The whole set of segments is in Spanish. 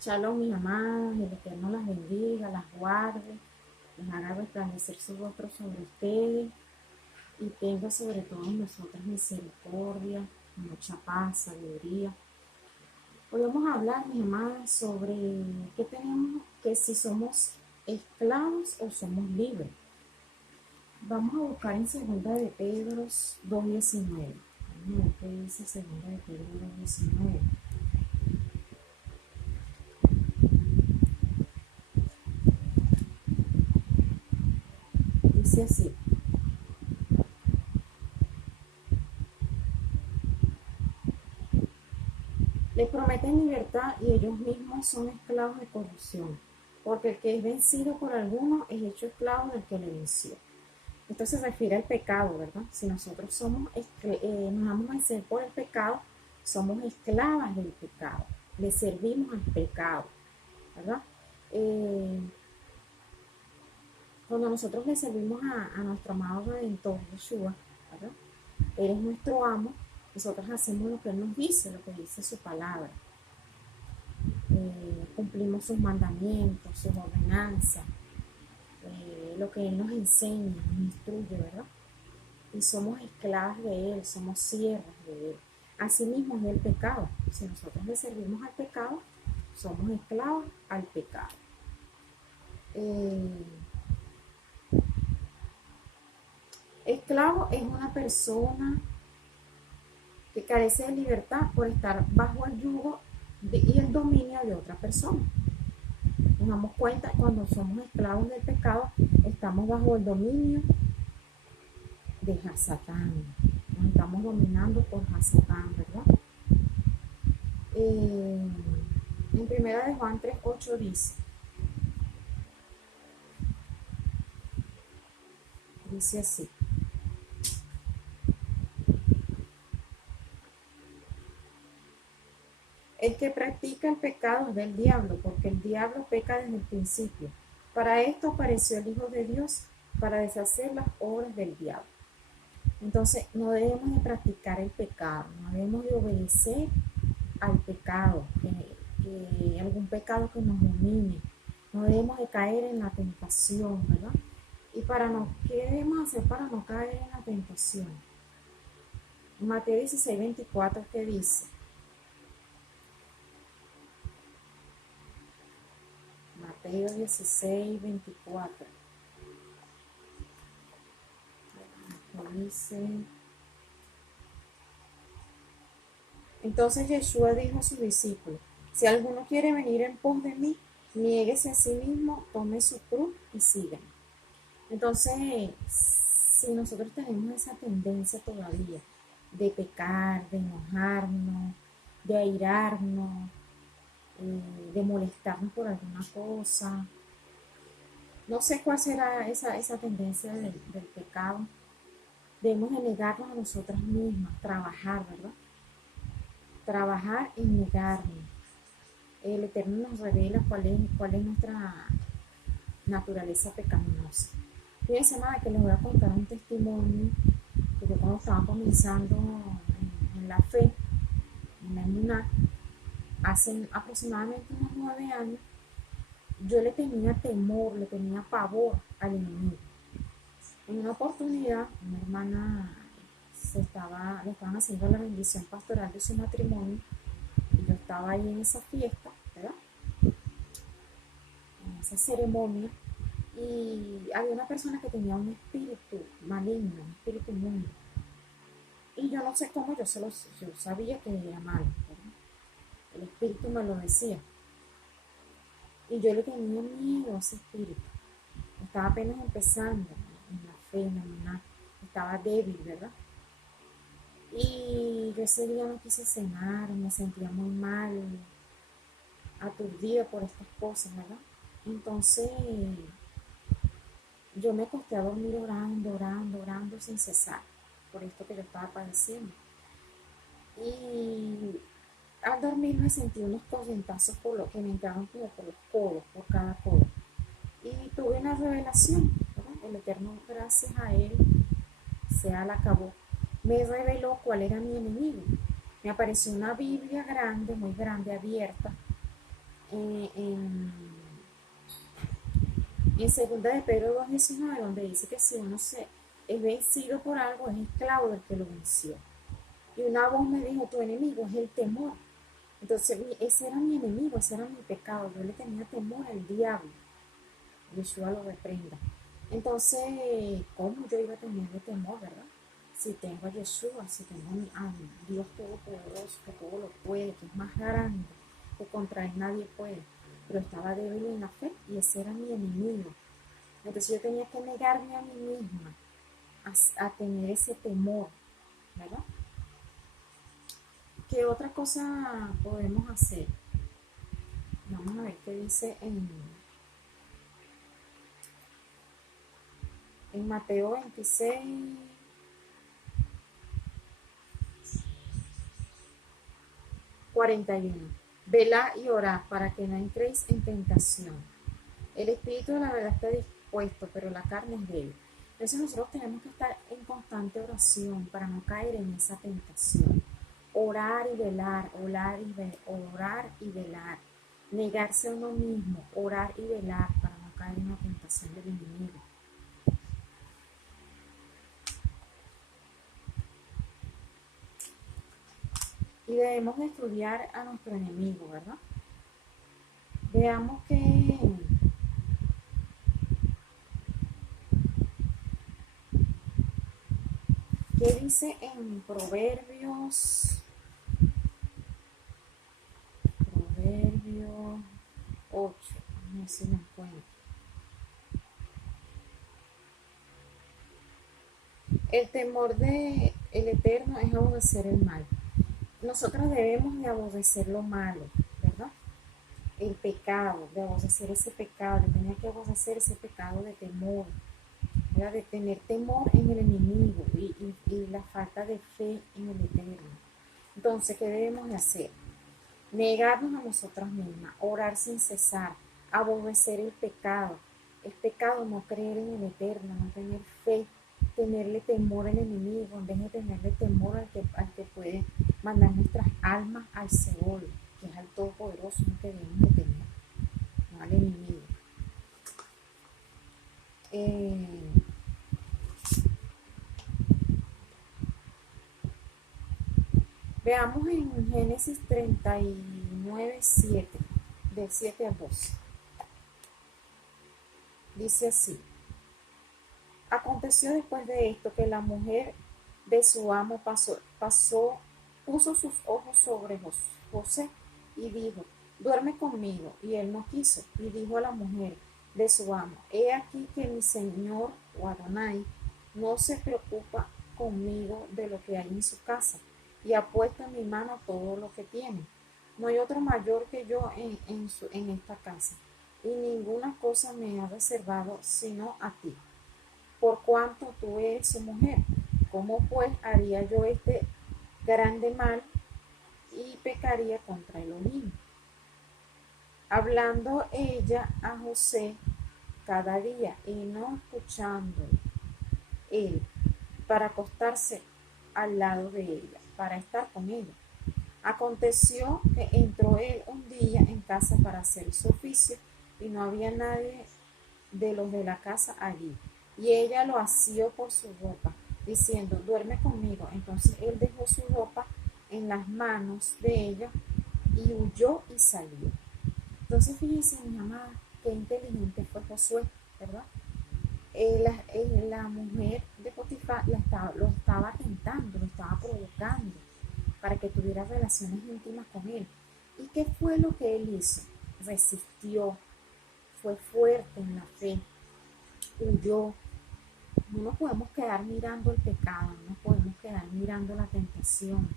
Shalom, mis amadas, el Eterno las bendiga, las guarde, les haga resplandecer su rostro sobre ustedes y tenga sobre todos nosotros misericordia, mucha paz, sabiduría. Hoy vamos a hablar, mis amadas, sobre qué tenemos, que si somos esclavos o somos libres. Vamos a buscar en 2 de Pedro 2:19. Vamos a ver qué dice 2 de Pedro 2:19. Dice así: les prometen libertad y ellos mismos son esclavos de corrupción, porque el que es vencido por alguno es hecho esclavo del que le venció. Esto se refiere al pecado, ¿verdad? Si nosotros nos vamos a vencer por el pecado, somos esclavas del pecado, le servimos al pecado, ¿verdad? Eh, Cuando nosotros le servimos a nuestro amado Redentor, Yeshua, ¿verdad? Él es nuestro amo, nosotros hacemos lo que Él nos dice, lo que dice su palabra. Cumplimos sus mandamientos, sus ordenanzas, lo que Él nos enseña, nos instruye, ¿verdad? Y somos esclavas de Él, somos siervas de Él. Asimismo es el pecado. Si nosotros le servimos al pecado, somos esclavos al pecado. Esclavo es una persona que carece de libertad por estar bajo el yugo y el dominio de otra persona. Nos damos cuenta, cuando somos esclavos del pecado, estamos bajo el dominio de Hasatán. Nos estamos dominando por Hasatán, ¿verdad? En 1 de Juan 3:8 dice así: el que practica el pecado es del diablo, porque el diablo peca desde el principio. Para esto apareció el Hijo de Dios, para deshacer las obras del diablo. Entonces, no debemos de practicar el pecado, no debemos de obedecer al pecado, que algún pecado que nos domine. No debemos de caer en la tentación, ¿verdad? Y ¿qué debemos hacer para no caer en la tentación? Mateo 16:24, ¿qué dice? Mateo 16:24. Dice: entonces Yeshua dijo a sus discípulos: si alguno quiere venir en pos de mí, niéguese a sí mismo, tome su cruz y sígame. Entonces, si nosotros tenemos esa tendencia todavía de pecar, de enojarnos, de airarnos, de molestarnos por alguna cosa, no sé cuál será esa tendencia del pecado, debemos de negarnos a nosotras mismas, trabajar, ¿verdad? Trabajar en negarnos. El Eterno nos revela cuál es nuestra naturaleza pecaminosa. Fíjense, amada, que les voy a contar un testimonio que yo cuando estaba comenzando en la fe, en la emuná, hace aproximadamente unos 9 años, yo le tenía temor, le tenía pavor al enemigo. En una oportunidad, una hermana le estaban haciendo la bendición pastoral de su matrimonio y yo estaba ahí en esa fiesta, ¿verdad? En esa ceremonia, y había una persona que tenía un espíritu maligno, un espíritu inmundo. Y yo no sé cómo, yo sabía que era malo, ¿verdad? El espíritu me lo decía. Y yo le tenía miedo a ese espíritu. Estaba apenas empezando en la fe, estaba débil, ¿verdad? Y yo ese día no quise cenar, me sentía muy mal, aturdida por estas cosas, ¿verdad? Entonces yo me acosté a dormir orando sin cesar por esto que yo estaba padeciendo. Y al dormir me sentí unos corrientazos por lo que me entraron por los codos, por cada codo. Y tuve una revelación, ¿verdad? El Eterno, gracias a Él, sea la acabó, me reveló cuál era mi enemigo. Me apareció una Biblia grande, muy grande, abierta, en, en segunda de Pedro 2:19, donde dice que si uno se es vencido por algo, es esclavo del que lo venció. Y una voz me dijo, tu enemigo es el temor. Entonces, ese era mi enemigo, ese era mi pecado. Yo le tenía temor al diablo. Yeshua lo reprenda. Entonces, ¿cómo yo iba a tenerle temor, verdad? Si tengo a Yeshua, si tengo a Dios Todopoderoso, que todo lo puede, que es más grande, que contra él nadie puede. Pero estaba débil en la fe y ese era mi enemigo. Entonces yo tenía que negarme a mí misma a tener ese temor, ¿verdad? ¿Qué otra cosa podemos hacer? Vamos a ver qué dice en Mateo 26:41. Velad y orad para que no entréis en tentación. El espíritu de la verdad está dispuesto, pero la carne es débil. Entonces nosotros tenemos que estar en constante oración para no caer en esa tentación. Orar y velar, orar y velar. Negarse a uno mismo, orar y velar para no caer en la tentación del enemigo. Y debemos de estudiar a nuestro enemigo, ¿verdad? Veamos qué dice en Proverbios 8. No sé si me encuentro. El temor de el Eterno es aborrecer el mal. Nosotros debemos de aborrecer lo malo, ¿verdad? El pecado, de aborrecer ese pecado, de tener que aborrecer ese pecado de temor, ¿verdad? De tener temor en el enemigo y la falta de fe en el Eterno. Entonces, ¿qué debemos de hacer? Negarnos a nosotras mismas, orar sin cesar, aborrecer el pecado. Es pecado no creer en el Eterno, no tener fe, tenerle temor al enemigo, en vez de tenerle temor al que puede mandar nuestras almas al Seol, que es al Todopoderoso, que debemos de tener, no al enemigo. Veamos en Génesis 39:7, del 7 al 12. Dice así: aconteció después de esto que la mujer de su amo puso sus ojos sobre José y dijo, duerme conmigo. Y él no quiso. Y dijo a la mujer de su amo, he aquí que mi señor o Adonai no se preocupa conmigo de lo que hay en su casa, y ha puesto en mi mano todo lo que tiene. No hay otro mayor que yo en esta casa, y ninguna cosa me ha reservado sino a ti, por cuanto tú eres su mujer. ¿Cómo pues haría yo este grande mal y pecaría contra Elohim? Hablando ella a José cada día y no escuchando él para acostarse al lado de ella, para estar con ella. Aconteció que entró él un día en casa para hacer su oficio y no había nadie de los de la casa allí. Y ella lo asió por su ropa, diciendo, duerme conmigo. Entonces él dejó su ropa en las manos de ella y huyó y salió. Entonces fíjense, mi amada, qué inteligente fue Josué, ¿verdad? La mujer de Potifar lo estaba tentando, lo estaba provocando para que tuviera relaciones íntimas con él. ¿Y qué fue lo que él hizo? Resistió, fue fuerte en la fe, huyó. No nos podemos quedar mirando el pecado, no nos podemos quedar mirando la tentación.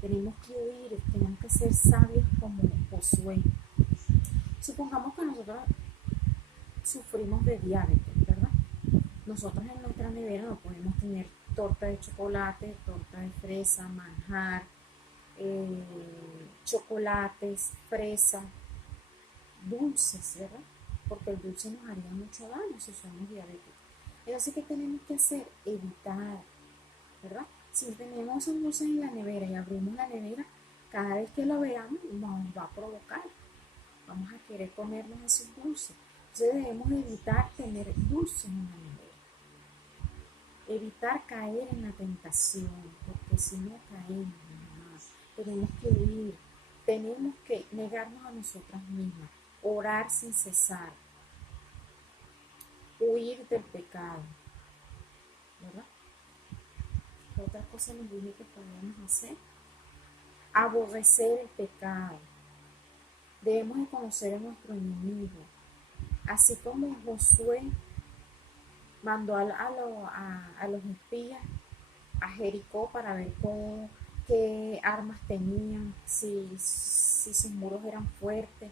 Tenemos que huir, tenemos que ser sabios como Josué. Supongamos que nosotros sufrimos de diabetes, ¿verdad? Nosotros en nuestra nevera no podemos tener torta de chocolate, torta de fresa, manjar, chocolates, fresa, dulces, ¿verdad? Porque el dulce nos haría mucho daño si somos diabéticos. Entonces, ¿qué tenemos que hacer? Evitar, ¿verdad? Si tenemos esos dulces en la nevera y abrimos la nevera, cada vez que lo veamos nos va a provocar. Vamos a querer comernos esos dulces. Entonces debemos de evitar tener dulces en la nevera. Evitar caer en la tentación, porque si no caemos, mamá, tenemos que huir, tenemos que negarnos a nosotras mismas, orar sin cesar, huir del pecado, ¿verdad? ¿Qué otra cosa les dije que podíamos hacer? Aborrecer el pecado. Debemos de conocer a nuestro enemigo. Así como Josué mandó a los espías a Jericó para ver qué armas tenían, si sus muros eran fuertes,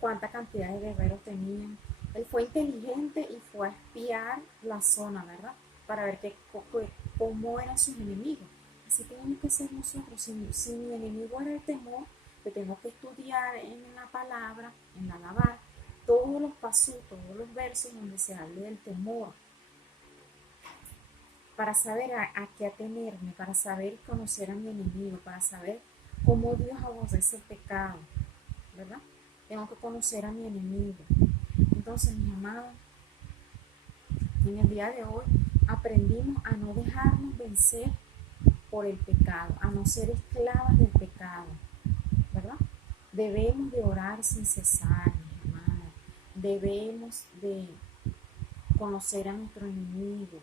cuánta cantidad de guerreros tenían. Él fue inteligente y fue a espiar la zona, ¿verdad? Para ver cómo eran sus enemigos. Así tenemos que ser nosotros. Si mi enemigo era el temor, yo tengo que estudiar en la palabra, en la alabar, todos los pasos, todos los versos donde se hable del temor, para saber a qué atenerme, para saber conocer a mi enemigo, para saber cómo Dios aborrece el pecado, ¿verdad? Tengo que conocer a mi enemigo. Entonces, mis amados, en el día de hoy aprendimos a no dejarnos vencer por el pecado, a no ser esclavas del pecado, ¿verdad? Debemos de orar sin cesar, mis amados. Debemos de conocer a nuestro enemigo.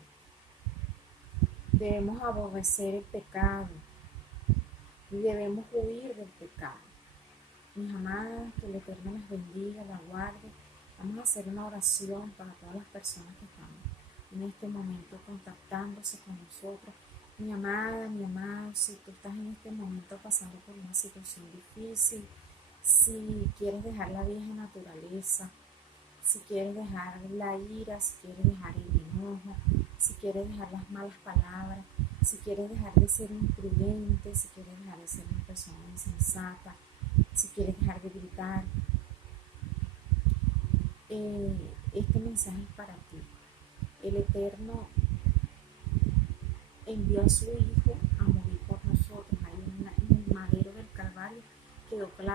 Debemos aborrecer el pecado y debemos huir del pecado. Mis amadas, que el Eterno las bendiga, las guarde. Vamos a hacer una oración para todas las personas que están en este momento contactándose con nosotros. Mi amada, mi amado, si tú estás en este momento pasando por una situación difícil, si quieres dejar la vieja naturaleza, si quieres dejar la ira, si quieres dejar el enojo, si quieres dejar las malas palabras, si quieres dejar de ser imprudente, si quieres dejar de ser una persona insensata, si quieres dejar de gritar, este mensaje es para ti. El Eterno envió a su Hijo a morir por nosotros. Ahí en el madero del Calvario quedó clavado